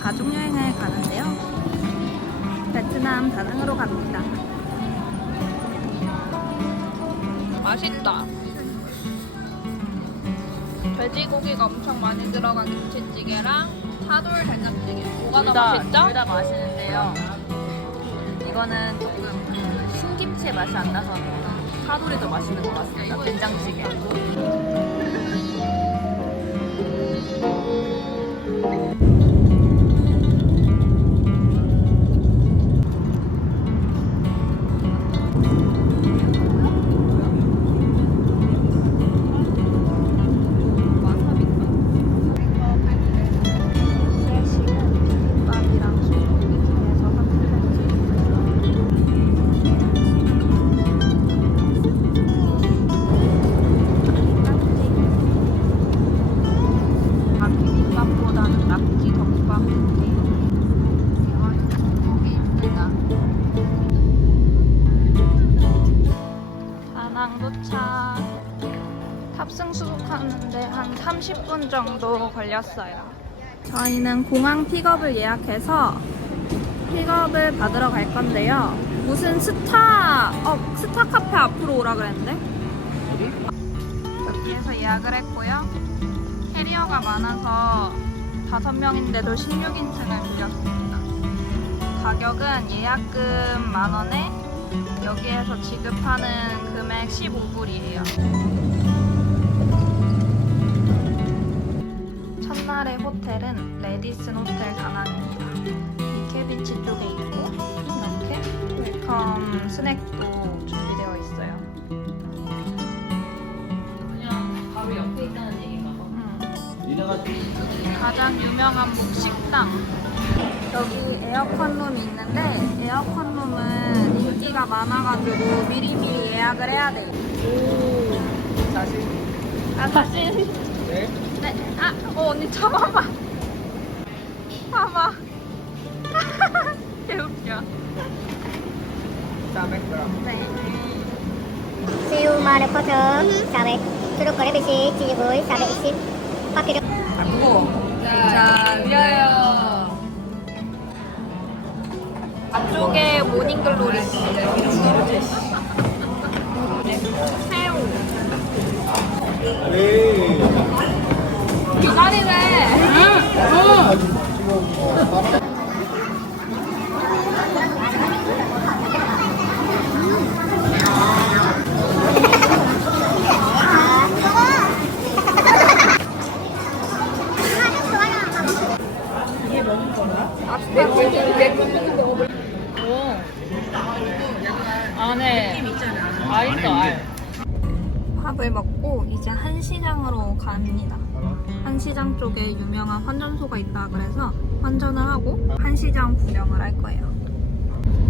가족여행을 가는데요. 베트남 다낭으로 갑니다. 맛있다. 돼지고기가 엄청 많이 들어간 김치찌개랑 차돌 된장찌개. 뭐가 더 맛있죠? 둘다 맛있는데요. 이거는 조금 그 신김치의 맛이 안 나서 차돌이 더 맛있는 것 같습니다. 된장찌개. 30분 정도 걸렸어요. 저희는 공항 픽업을 예약해서 픽업을 받으러 갈 건데요. 무슨 스타, 어, 스타 카페 앞으로 오라 그랬는데? 여기에서 예약을 했고요. 캐리어가 많아서 5명인데도 16인승을 빌렸습니다. 가격은 예약금 만원에 여기에서 지급하는 금액 15불이에요. 첫날의 호텔은 레디슨 호텔 다낭입니다. 비케비치 쪽에 있고 이렇게 웰컴 스낵도 준비되어 있어요. 그냥 바로 옆에 있다는 얘기인가 봐. 음. 가장 유명한 묵식당. 여기 에어컨 룸이 있는데 에어컨 룸은 인기가 많아가지고 미리미리 예약을 해야 돼요. 오. 사실 아 사실. 네? 네. 아, 어, 언니 참아봐. 참아. 개웃겨. 400g 네. 새우 마늘 퍼터 400 초록거래 배식 치즈볼 420 파키로 안 무거워 자, 위하여. 앞쪽에 모닝글로리. 새우. 기다리네. 있어, 알. 밥을 먹고 이제 한시장으로 갑니다. 한시장 쪽에 유명한 환전소가 있다 그래서 환전을 하고 한시장 구경을 할 거예요.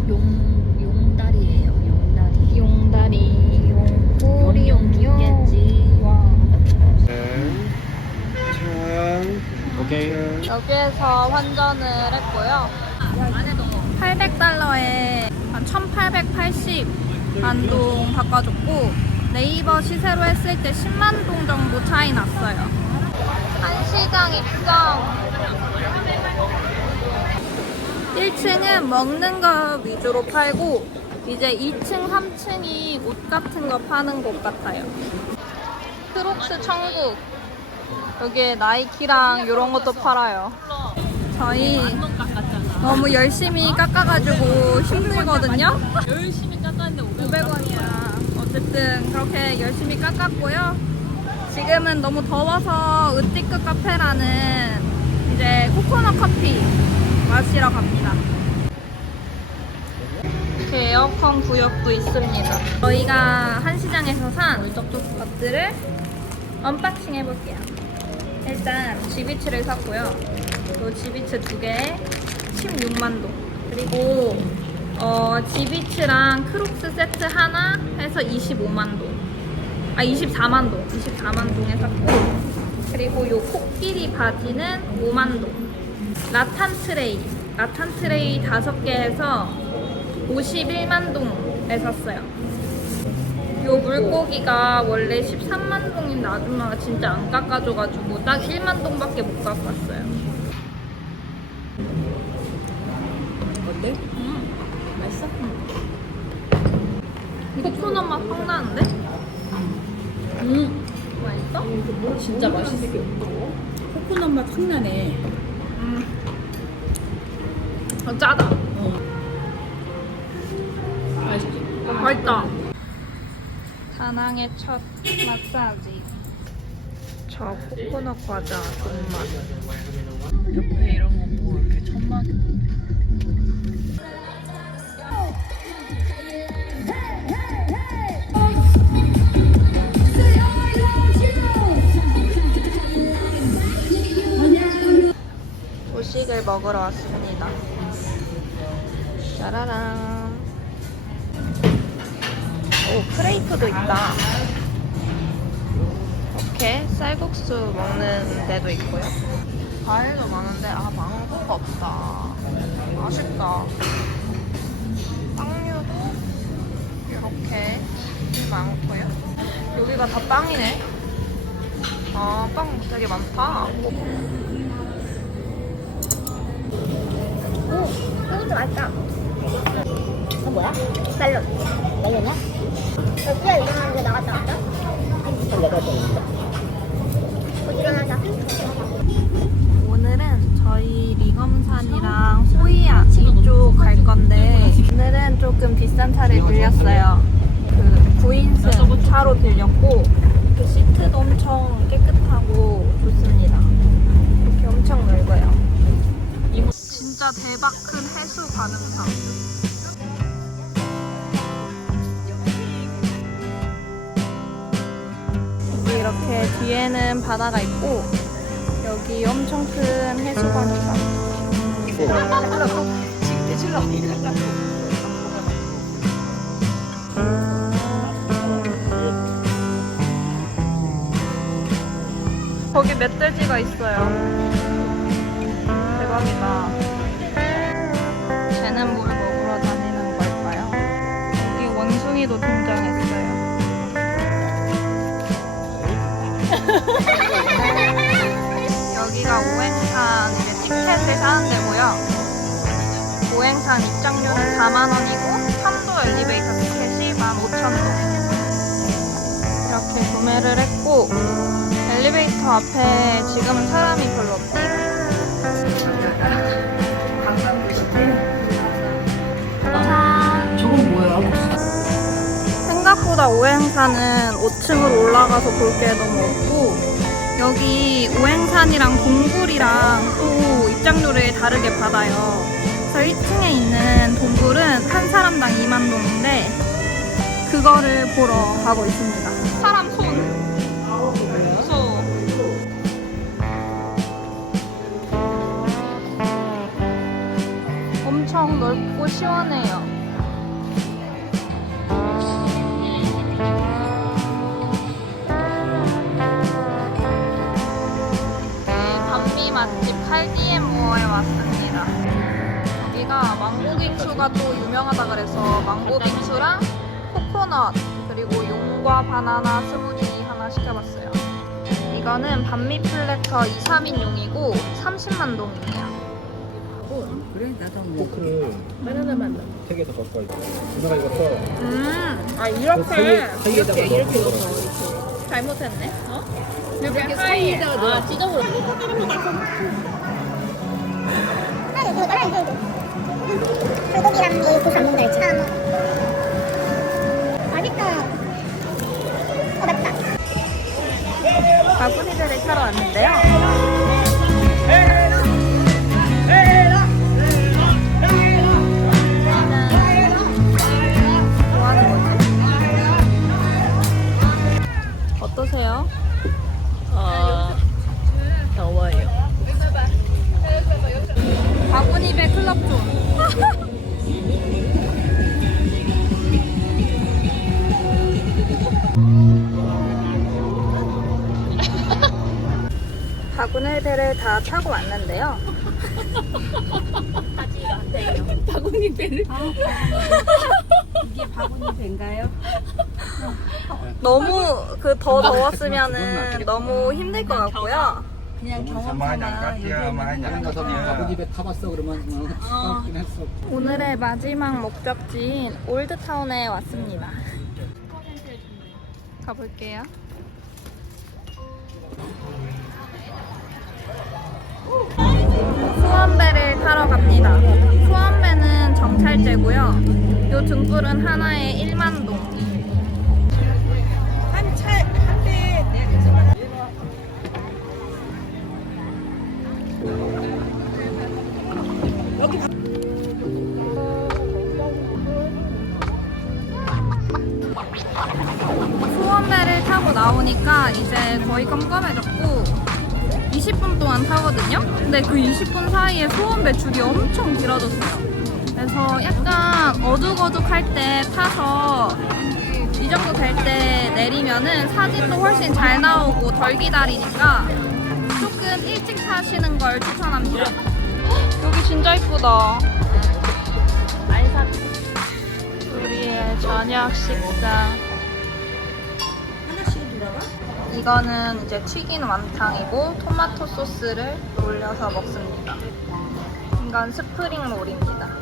용, 용다리예요, 용다리. 용다리, 용꼬리, 용용기겠지. 와. 짠 오케이 여기에서 환전을 했고요. 800달러에 1880 만동 바꿔줬고 네이버 시세로 했을 때 10만 동 정도 차이 났어요. 한시장 입성. 1층은 먹는 거 위주로 팔고 이제 2층, 3층이 옷 같은 거 파는 곳 같아요. 크록스 천국. 여기에 나이키랑 이런 것도 팔아요. 저희 너무 열심히 깎아가지고 힘들거든요. 열심히 깎았는데 500원이야. 어쨌든 그렇게 열심히 깎았고요. 지금은 너무 더워서 으띠크 카페라는 이제 코코넛 커피 마시러 갑니다. 이렇게 에어컨 구역도 있습니다. 저희가 한시장에서 산 것들을 언박싱 해볼게요. 일단 지비츠를 샀고요. 또 지비츠 두 개에 16만 동. 그리고 어, 지비츠랑 크록스 세트 하나 해서 25만 동. 아 24만 동. 24만 동에 샀고 그리고 요 코끼리 바지는 5만 동. 라탄 트레이. 라탄 트레이 다섯 개 해서 51만 동에 샀어요. 요 물고기가 원래 13만 동인데 아줌마가 진짜 안 깎아줘가지고 딱 1만 동밖에 못 깎았어요. 어때? 맛있어? 코코넛 맛 확 나는데? 음, 맛있어? 진짜 맛있어. 코코넛 맛 확 나네. 음. 아, 짜다. 어. 맛있지? 맛있다. 다낭의 첫 마사지. 저 코코넛 과자 돈맛. 옆에 이런 거 뭐 이렇게 천막. 조식을 먹으러 왔습니다. 짜라란. 오, 크레이프도 있다. 이렇게 쌀국수 먹는 데도 있고요. 과일도 많은데, 아, 망고가 없다. 아쉽다. 빵류도 이렇게 많고요. 여기가 다 빵이네. 아, 빵 되게 많다. 이것도 맛있다. 이거 뭐야? 멜론. 멜론이야? 여기가 이상한 게 나갔다 왔다? 부지런하다. 오늘은 저희 리검산이랑 호이안 이쪽 갈 건데 오늘은 조금 비싼 차를 빌렸어요. 그 9인승 차로 빌렸고 그 시트도 엄청 깨끗하고 좋습니다. 이렇게 엄청 넓어요. 진짜 대박 큰 해수. 여기 이렇게 뒤에는 바다가 있고 여기 엄청 큰 해수관이다. 거기 멧돼지가 있어요. 대박이다. 오행산 입장료는 4만원이고 편도 엘리베이터 티켓이 15,000원. 이렇게 구매를 했고 엘리베이터 앞에 지금은 사람이 별로 없네요. 짠. 저건 뭐야? 생각보다 오행산은 5층으로 올라가서 볼 게 너무 없고 여기 오행산이랑 동굴이랑 또 입장료를 다르게 받아요. 그래서 1층에 있는 동굴은 한 사람당 2만 동인데 그거를 보러 가고 있습니다. 사람 손. 무서워. 엄청 넓고 시원해요. 네, 반미 맛집 칼디 유명하다 그래서 망고 빙수랑 코코넛 그리고 용과 바나나 스무디 하나 시켜봤어요. 이거는 반미 플래터 2, 3인용이고 30만 동이에요. 그래 나도 뭐. 포크를 바나나 만나. 세 개더 갖고 와있어. 누나가 이거 써. 음, 아세 이렇게 개- 세 개에다가 이렇게 넣어서 넣어서 먹어라. 잘못했네. 어? 이렇게 사이에다가 넣어. 아, 이거. 불고기랑 이 고수 안 먹는다 했지? 아, 뭐. 맛있다. 어, 맵다. 바구니들을 타러 왔는데요. 뭐? 어떠세요? 배를 다 타고 왔는데요. 바구니 배를. 너무 그 더 더웠으면은 너무 힘들 것 같고요. 그냥 dia banyak. 가서 아버지 집에 타봤어 그러면 어, 타봤긴 했어. 오늘의 마지막 목적지인 올드타운에 왔습니다. 가볼게요. 타러 갑니다. 수원배는 정찰제고요. 요 등불은 하나에 1만 동. 수원배를 타고 나오니까 이제 거의 깜깜해졌고 20분 동안 타거든요. 근데 그 20분 사이에 수원배 줄이 엄청 길어졌어요. 그래서 약간 어둑어둑할 때 타서 이 정도 될 때 내리면은 사진도 훨씬 잘 나오고 덜 기다리니까 조금 일찍 타시는 걸 추천합니다. 여기 진짜 이쁘다. 알사 우리의 저녁 식사. 이거는 이제 튀긴 완탕이고 토마토 소스를 올려서 먹습니다. 이건 스프링 롤입니다.